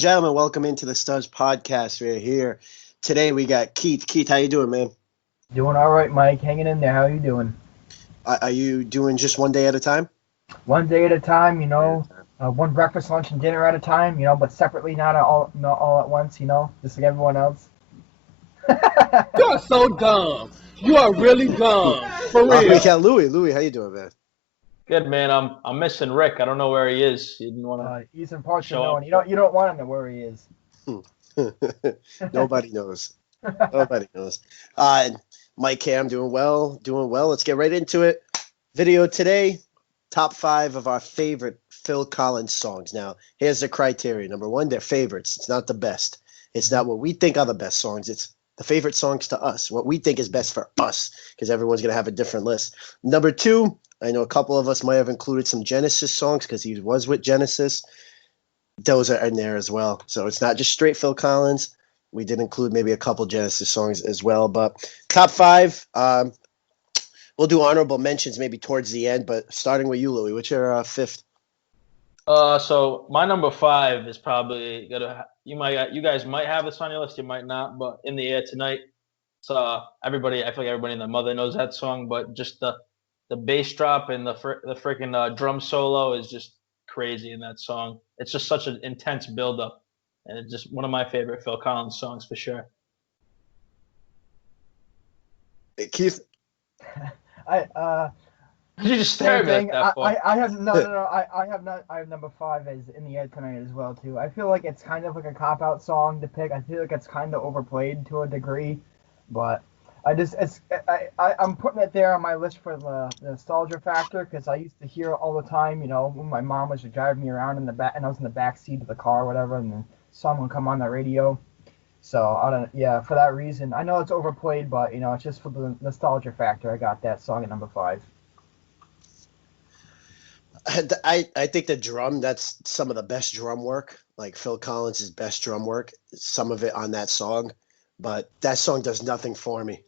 and gentlemen, welcome into the S.T.U.D.S podcast. We're here today. We got Keith. Keith, how you doing, man? Doing all right, Mike. Hanging in there. How are you doing? Are you doing just one day at a time? One day at a time, one breakfast, lunch, and dinner at a time, but separately, not all at once, just like everyone else. You are so dumb. You are really dumb. For real. We got Louie. Louie, how you doing, man? Good, man. I'm missing Rick. I don't know where he is. He didn't want to. He's in parts show unknown. You don't want him to where he is. Nobody knows. Nobody knows. Mike Cam doing well. Let's get right into it. Video today, top 5 of our favorite Phil Collins songs. Now, here's the criteria. Number 1, they're favorites. It's not the best. It's not what we think are the best songs. It's the favorite songs to us, what we think is best for us, because everyone's going to have a different list. Number 2, I know a couple of us might have included some Genesis songs because he was with Genesis. Those are in there as well. So it's not just straight Phil Collins. We did include maybe a couple Genesis songs as well. But top 5, we'll do honorable mentions maybe towards the end. But starting with you, Louie, what's your 5th? So my number 5 is probably gonna. You guys might have this on your list. You might not. But In the Air Tonight. So everybody, I feel like everybody and their mother knows that song. But just the bass drop and the freaking drum solo is just crazy in that song. It's just such an intense buildup, and it's just one of my favorite Phil Collins songs for sure. Keith? You just stared at that point. I have no. I have not. I have number 5 as In the Air Tonight as well too. I feel like it's kind of like a cop out song to pick. I feel like it's kind of overplayed to a degree, but I'm putting it there on my list for the nostalgia factor because I used to hear it all the time. When my mom was driving me around in the back, and I was in the back seat of the car or whatever, and the song would come on the radio. So for that reason, I know it's overplayed, but it's just for the nostalgia factor. I got that song at number 5. I think the drum, that's some of the best drum work, like Phil Collins' best drum work, some of it on that song, but that song does nothing for me.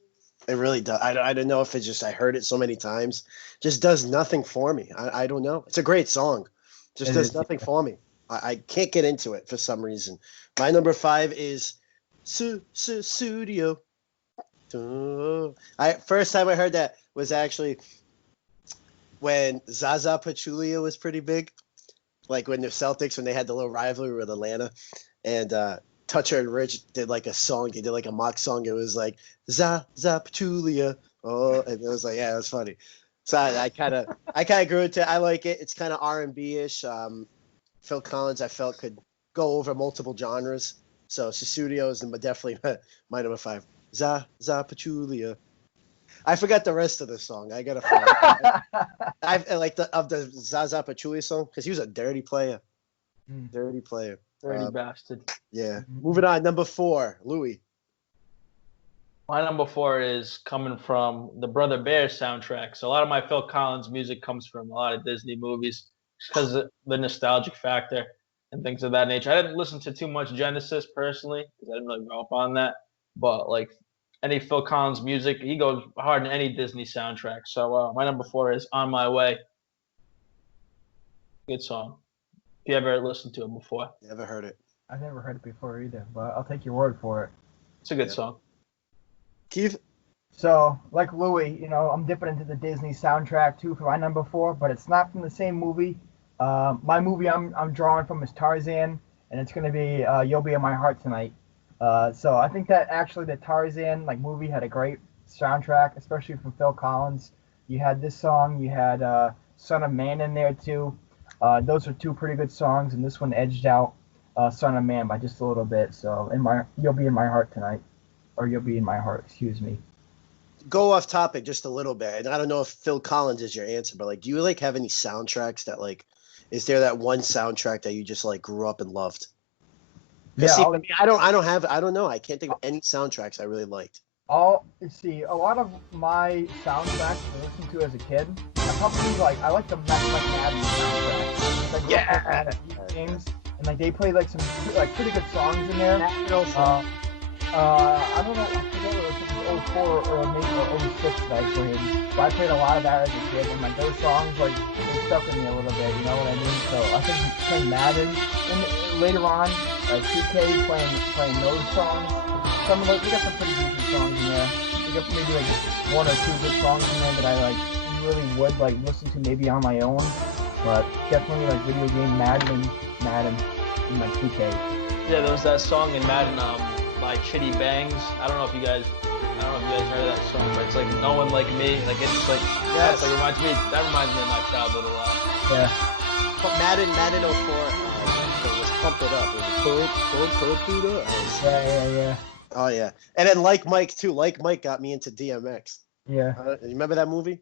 It really does. I don't know if it's just I heard it so many times, just does nothing for me. I don't know. It's a great song, just does nothing for me. I can't get into it for some reason. My number 5 is S.T.U.D.S. First time I heard that was actually when Zaza Pachulia was pretty big, like when the Celtics, when they had the little rivalry with Atlanta, and Toucher and Rich did like a song. They did like a mock song. It was like Zaza Pachulia. Oh, and it was like, yeah, it was funny. So I kind of grew into it. I like it. It's kind of R&B-ish. Phil Collins, I felt, could go over multiple genres. So S.T.U.D.S. is definitely my number 5. Zaza Pachulia. I forgot the rest of the song. I gotta find it. I like the Zaza Pachulia song because he was a dirty player. Dirty player. Dirty bastard. Yeah. Moving on, number 4, Louie. My number 4 is coming from the Brother Bear soundtrack. So a lot of my Phil Collins music comes from a lot of Disney movies because of the nostalgic factor and things of that nature. I didn't listen to too much Genesis personally because I didn't really grow up on that. But like any Phil Collins music, he goes hard in any Disney soundtrack. So my number 4 is On My Way. Good song. If you ever listened to it before. Never heard it. I've never heard it before either, but I'll take your word for it. It's a good song. Keith? So, like Louie, I'm dipping into the Disney soundtrack too for my number 4, but it's not from the same movie. My movie I'm drawing from is Tarzan, and it's going to be You'll Be in My Heart Tonight. So I think that actually the Tarzan movie had a great soundtrack, especially from Phil Collins. You had this song, you had Son of Man in there too. Those are 2 pretty good songs, and this one edged out Son of Man by just a little bit. So You'll Be in My Heart Tonight, or You'll Be in My Heart, excuse me. Go off topic just a little bit, and I don't know if Phil Collins is your answer, but do you have any soundtracks that is there that one soundtrack that you just grew up and loved? Yeah, see, I don't know. I can't think of any soundtracks I really liked. A lot of my soundtracks I listened to as a kid, I like the Madden soundtrack. Yeah. Games, and they play some pretty good songs in there. I don't know, I forget whether it was 04 or maybe 06 that I played. But I played a lot of that as a kid, and those songs they stuck with me a little bit. You know what I mean? So I think playing Madden, and later on, 2K playing those songs. Some of those, we got some pretty decent songs in there. We got maybe like one or two good songs in there that I like really would like listen to maybe on my own. But definitely like video game Madden in like 2K. Yeah, there was that song in Madden, by Chitty Bangs. I don't know if you guys heard of that song, but it's like No One Like Me. Like it's like Yes. that reminds me of my childhood a lot. Yeah. But Madden 04 it was Pump It Up. It was Pump It Up. Yeah. Oh yeah, and then Like Mike too. Like Mike got me into DMX. Yeah. You remember that movie?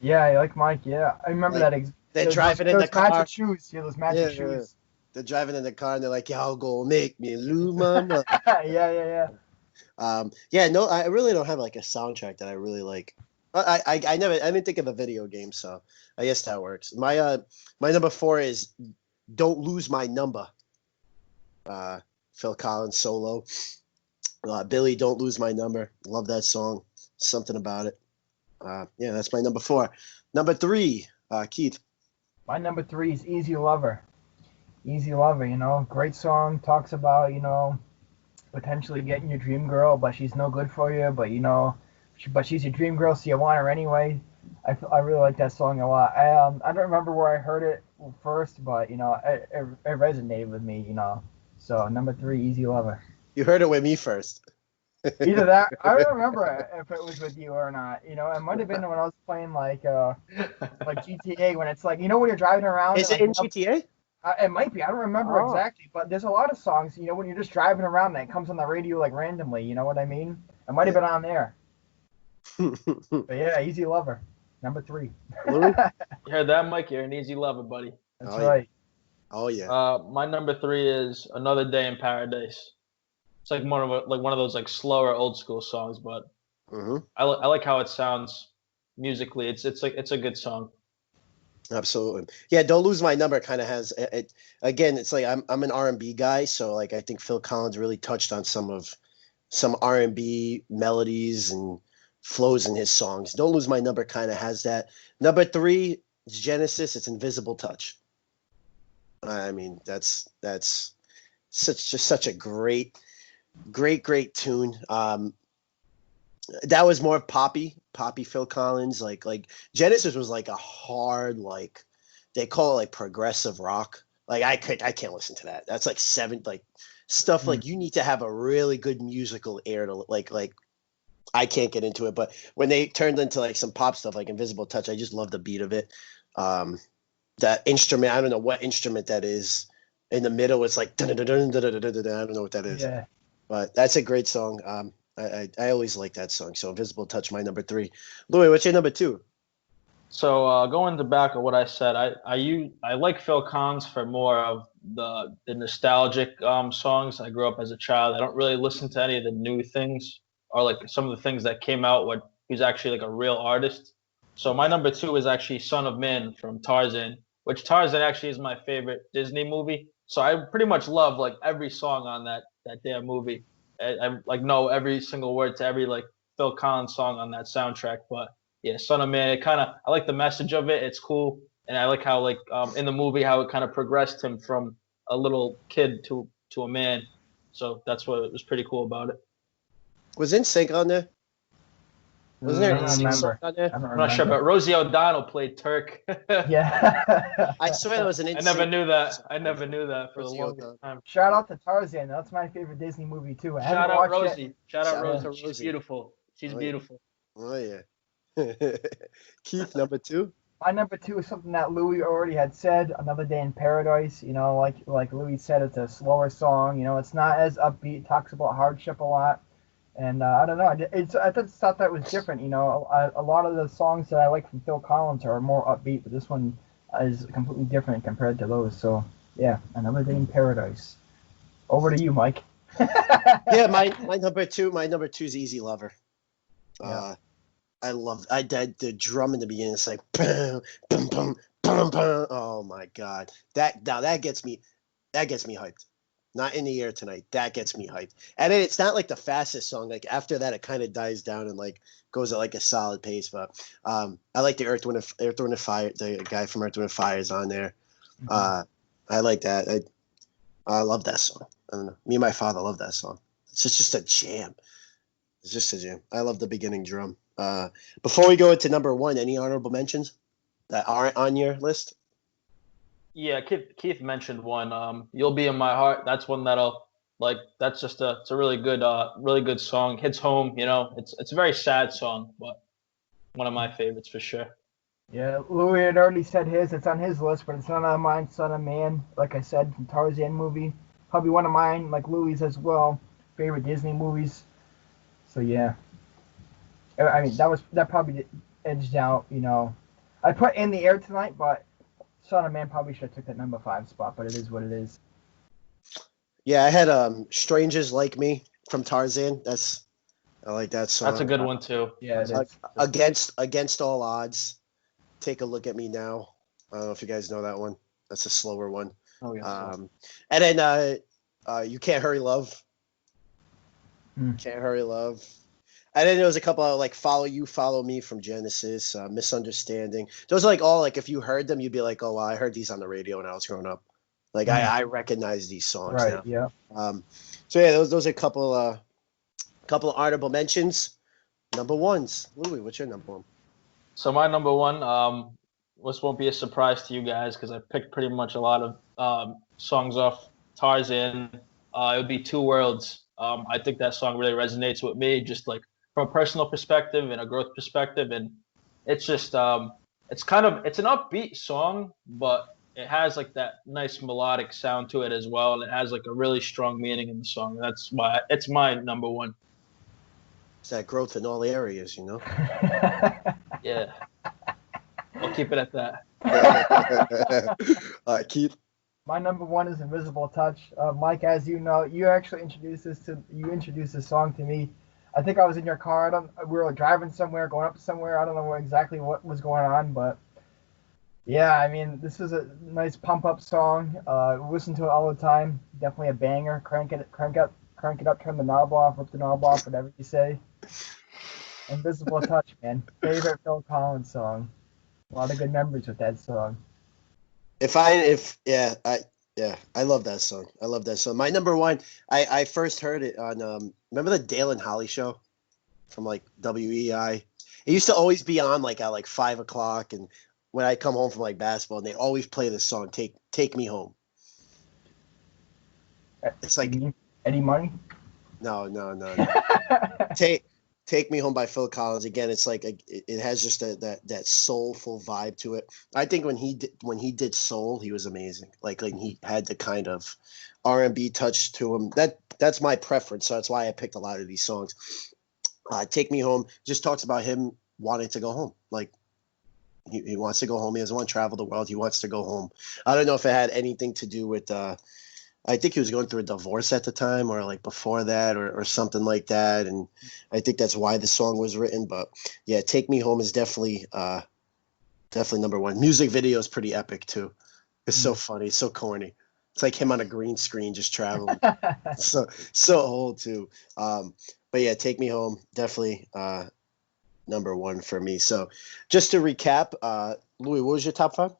Yeah, I like Mike. Yeah, I remember Like, that. They're Those- driving in those the car. magic shoes. Yeah, those magic Yeah. shoes. They're driving in the car and they're like, "Y'all go make me lose my mind." Yeah. Yeah, no, I really don't have like a soundtrack that I really like. I didn't think of a video game, so I guess that works. My number 4 is "Don't Lose My Number." Phil Collins solo. Billy, "Don't Lose My Number." Love that song. Something about it. Yeah, that's my number 4. Number 3, Keith. My number 3 is Easy Lover. Easy Lover, great song. Talks about, potentially getting your dream girl, but she's no good for you. But but she's your dream girl, so you want her anyway. I really like that song a lot. I don't remember where I heard it first, but it resonated with me. So number 3, Easy Lover. You heard it with me first. Either that, I don't remember if it was with you or not. It might have been when I was playing like GTA, when it's like when you're driving around. Is it and, in GTA? It might be. I don't remember Oh. exactly, but there's a lot of songs. When you're just driving around, that comes on the radio like randomly. You know what I mean? It might have been on there. But yeah, Easy Lover, number 3. Louie? You heard that, Mike? You're an easy lover, buddy. That's Oh, yeah. right. Oh yeah. My number 3 is Another Day in Paradise. It's like one of those like slower old school songs, but hmm I like how it sounds musically. It's a good song. Absolutely. Yeah, "Don't Lose My Number" kind of has it. Again, it's like I'm an R&B guy, so like I think Phil Collins really touched on some R&B melodies and flows in his songs. "Don't Lose My Number" kind of has that. Number 3 is Genesis. It's "Invisible Touch." I mean, that's such a great tune. That was more poppy Phil Collins. Like Genesis was like a hard, like they call it like progressive rock. Like I can't listen to that. That's like stuff like you need to have a really good musical ear to like I can't get into it. But when they turned into like some pop stuff like "Invisible Touch," I just love the beat of it. That instrument, I don't know what instrument that is. In the middle, it's like dun, dun, dun, dun, dun, dun, dun, dun, I don't know what that is. Yeah. But that's a great song. I always like that song. So "Invisible Touch," my number 3. Louis, what's your number 2? So going to back of what I said, I like Phil Collins for more of the nostalgic songs. I grew up as a child. I don't really listen to any of the new things or like some of the things that came out when he's actually like a real artist. So my number 2 is actually "Son of Man" from Tarzan, which Tarzan actually is my favorite Disney movie. So I pretty much love like every song on that damn movie. I like know every single word to every like Phil Collins song on that soundtrack. But yeah, "Son of Man," I like the message of it. It's cool, and I like how like in the movie how it kind of progressed him from a little kid to a man. So that's what was pretty cool about it. Was NSYNC on there? Wasn't there I an don't NSYNC song remember. on there? I'm not sure, but Rosie O'Donnell played Turk. Yeah. I swear there was an NSYNC. I never knew that. I never knew that for the Rosie longest O'Donnell. time. Shout out to Tarzan. That's my favorite Disney movie too. I Shout haven't out watched Rosie. it. Shout out Shout Rosie. out to She's Rosie. beautiful. She's Oh, yeah. beautiful. Oh yeah. Keith, number 2. My number 2 is something that Louis already had said. "Another Day in Paradise." Like Louis said, it's a slower song. It's not as upbeat. Talks about hardship a lot. And I don't know. I just thought that was different. A lot of the songs that I like from Phil Collins are more upbeat, but this one is completely different compared to those. So yeah, "Another Day in Paradise." Over to you, Mike. Yeah, my number 2. My number 2 is "Easy Lover." Yeah. I did the drum in the beginning. It's like boom, boom, boom, boom, boom. Oh my god, that gets me hyped. Not in the air tonight. That gets me hyped. And it's not like the fastest song. Like after that, it kind of dies down and like goes at like a solid pace. But I like the Earth, Wind and Fire. The guy from Earth, Wind and Fire is on there. I like that. I love that song. I don't know. Me and my father love that song. It's just a jam. It's just a jam. I love the beginning drum. Before we go into number one, any honorable mentions that aren't on your list? Yeah, Keith mentioned one. "You'll Be in My Heart." That's one that'll like. That's just it's a really good song. Hits home. You know, it's a very sad song, but one of my favorites for sure. Yeah, Louie had already said his. It's on his list, but it's not on mine. Son of Man, like I said, from Tarzan movie. Probably one of mine, like Louie's as well. Favorite Disney movies. So yeah, I mean that probably edged out. You know, I put In the Air Tonight, but Son of Man probably should have took that number 5 spot. But it is what it is. Yeah, I had Strangers Like Me from Tarzan. I like that song. That's a good one too. Yeah, it Uh, is. Against All Odds. Take a Look at Me Now. I don't know if you guys know that one. That's a slower one. Oh yeah. And then You Can't Hurry Love. Hmm. Can't Hurry Love. And then there was a couple of like Follow You, Follow Me from Genesis, Misunderstanding. Those are like all like if you heard them, you'd be like, oh, well, I heard these on the radio when I was growing up. Like I recognize these songs Right. now. Yeah. So yeah, those are a couple of honorable mentions. Number ones. Louis, what's your number one? So my number one, this won't be a surprise to you guys because I picked pretty much a lot of songs off Tarzan. It would be Two Worlds. I think that song really resonates with me, just like from a personal perspective and a growth perspective, and it's just it's an upbeat song, but it has like that nice melodic sound to it as well, and it has like a really strong meaning in the song. That's why it's my number one. It's that growth in all areas, you know. Yeah, I'll keep it at that. All right, Keith. My number one is Invisible Touch. Mike, as you know, you actually introduced this song to me. I think I was in your car. We were driving somewhere, going up somewhere. I don't know exactly what was going on, but yeah, I mean, this is a nice pump up song. Listen to it all the time. Definitely a banger. Crank it up, turn the knob off, rip the knob off, whatever you say. Invisible Touch, man. Favorite Phil Collins song. A lot of good memories with that song. I love that song. I love that song. My number one, I first heard it on remember the Dale and Holly show from like WEI. It used to always be on like at like 5 o'clock, and when I come home from like basketball, and they always play this song, Take Me Home. It's like Eddie Money. no. Take Me Home by Phil Collins. Again, it's like it has just that soulful vibe to it. I think when he did soul, he was amazing. Like he had the kind of R&B touch to him. That's my preference. So that's why I picked a lot of these songs. Take Me Home just talks about him wanting to go home. Like he wants to go home. He doesn't want to travel the world. He wants to go home. I don't know if it had anything to do with I think he was going through a divorce at the time or like before that or something like that. And I think that's why the song was written. But yeah, Take Me Home is definitely number one. Music video is pretty epic too. It's so funny. It's so corny. It's like him on a green screen just traveling. so old too. But yeah, Take Me Home, definitely number one for me. So just to recap, Louis, what was your top five?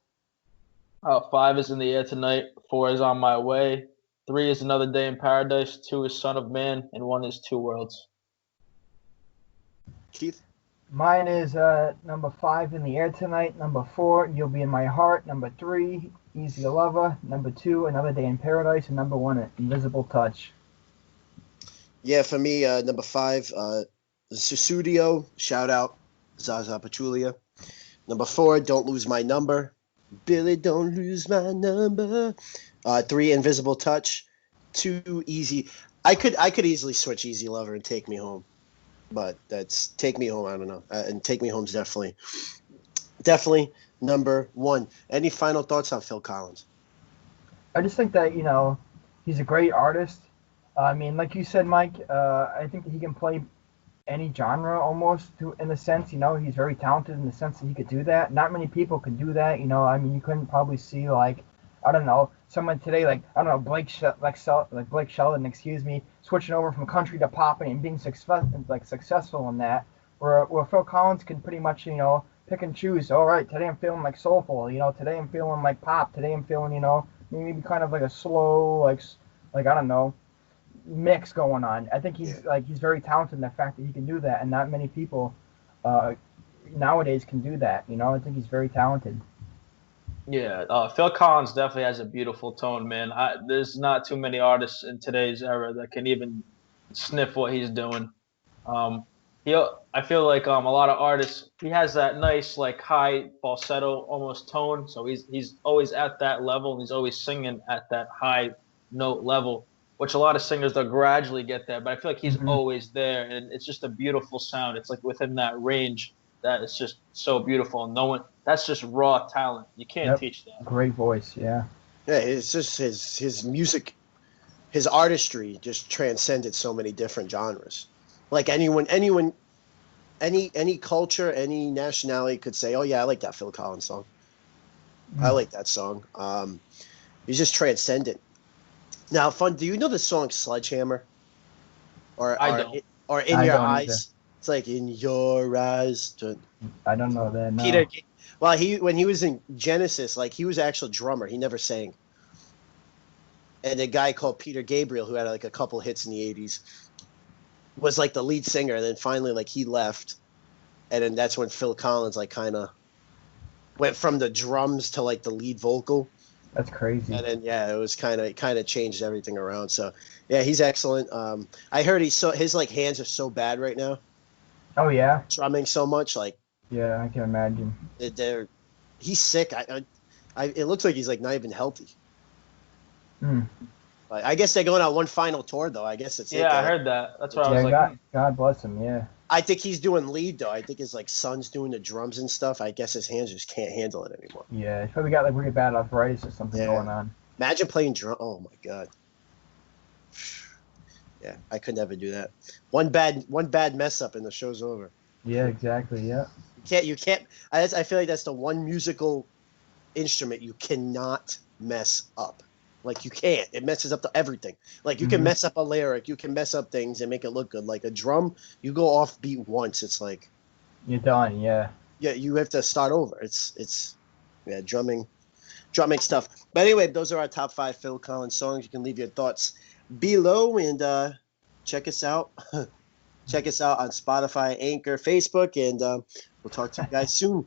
5 is In the Air Tonight. 4 is On My Way. 3 is Another Day in Paradise. 2 is Son of Man, and 1 is Two Worlds. Keith? Mine is number 5, In the Air Tonight. Number 4, You'll Be in My Heart. Number 3, Easy Lover. Number 2, Another Day in Paradise. And number 1, Invisible Touch. Yeah, for me, number 5, Susudio, shout out, Zaza Pachulia. Number 4, Don't Lose My Number. Billy, don't lose my number. 3, Invisible Touch. 2, Easy. I could easily switch Easy Lover and Take Me Home, but that's Take Me Home. I don't know, and Take Me Home's definitely number 1. Any final thoughts on Phil Collins? I just think that, he's a great artist. I mean, like you said, Mike, I think that he can play any genre almost in a sense. He's very talented in the sense that he could do that. Not many people could do that. I mean, you couldn't probably see like, I don't know, someone today like, I don't know, Blake Shelton, switching over from country to pop and being successful in that. Where Phil Collins can pretty much pick and choose. All right, today I'm feeling like soulful. Today I'm feeling like pop. Today I'm feeling maybe kind of like a slow like I don't know, mix going on. I think he's he's very talented in the fact that he can do that, and not many people nowadays can do that. You know, I think he's very talented. Yeah, Phil Collins definitely has a beautiful tone, man. There's not too many artists in today's era that can even sniff what he's doing. Um, I feel like a lot of artists, he has that nice like high falsetto almost tone, so he's always at that level. He's always singing at that high note level, which a lot of singers they'll gradually get there, but I feel like he's Hmm. always there, and it's just a beautiful sound. It's like within that range that is just so beautiful. And no one, that's just raw talent. You can't Yep. teach that. Great voice. Yeah. Yeah, it's just his music, his artistry just transcended so many different genres. Like any culture, any nationality could say, "Oh yeah, I like that Phil Collins song. I Mm. like that song." He's just transcendent. Now, fun. Do you know the song "Sledgehammer" or I don't. or "In I Your don't either. Eyes"? It's like "In Your Eyes." I don't know that. Peter. No. Well, when he was in Genesis, like he was actual drummer. He never sang. And a guy called Peter Gabriel, who had like a couple hits in the '80s, was like the lead singer. And then finally, like he left, and then that's when Phil Collins like kind of went from the drums to like the lead vocal. That's crazy. And then it was kind of changed everything around. So yeah, he's excellent. I heard his like hands are so bad right now, Oh yeah. drumming so much. Like Yeah, I can imagine. he's sick. It looks like he's like not even healthy. Mm. But I guess they're going on one final tour though. I guess it's it. Yeah, I heard that. That's what I was Yeah, like. God bless him. Yeah. I think he's doing lead though. I think his like son's doing the drums and stuff. I guess his hands just can't handle it anymore. Yeah, he's probably got like really bad arthritis or something Yeah. going on. Imagine playing drum. Oh my god. Yeah, I could never do that. One bad mess up and the show's over. Yeah, exactly. Yeah. You can't. I feel like that's the one musical instrument you cannot mess up. Like you can't. It messes up everything. Like you can Mhm. mess up a lyric, you can mess up things and make it look good. Like a drum, you go off beat once, it's like You're done. Yeah. you have to start over. It's drumming stuff. But anyway, those are our top 5 Phil Collins songs. You can leave your thoughts below and check us out. Check us out on Spotify, Anchor, Facebook, and we'll talk to you guys soon.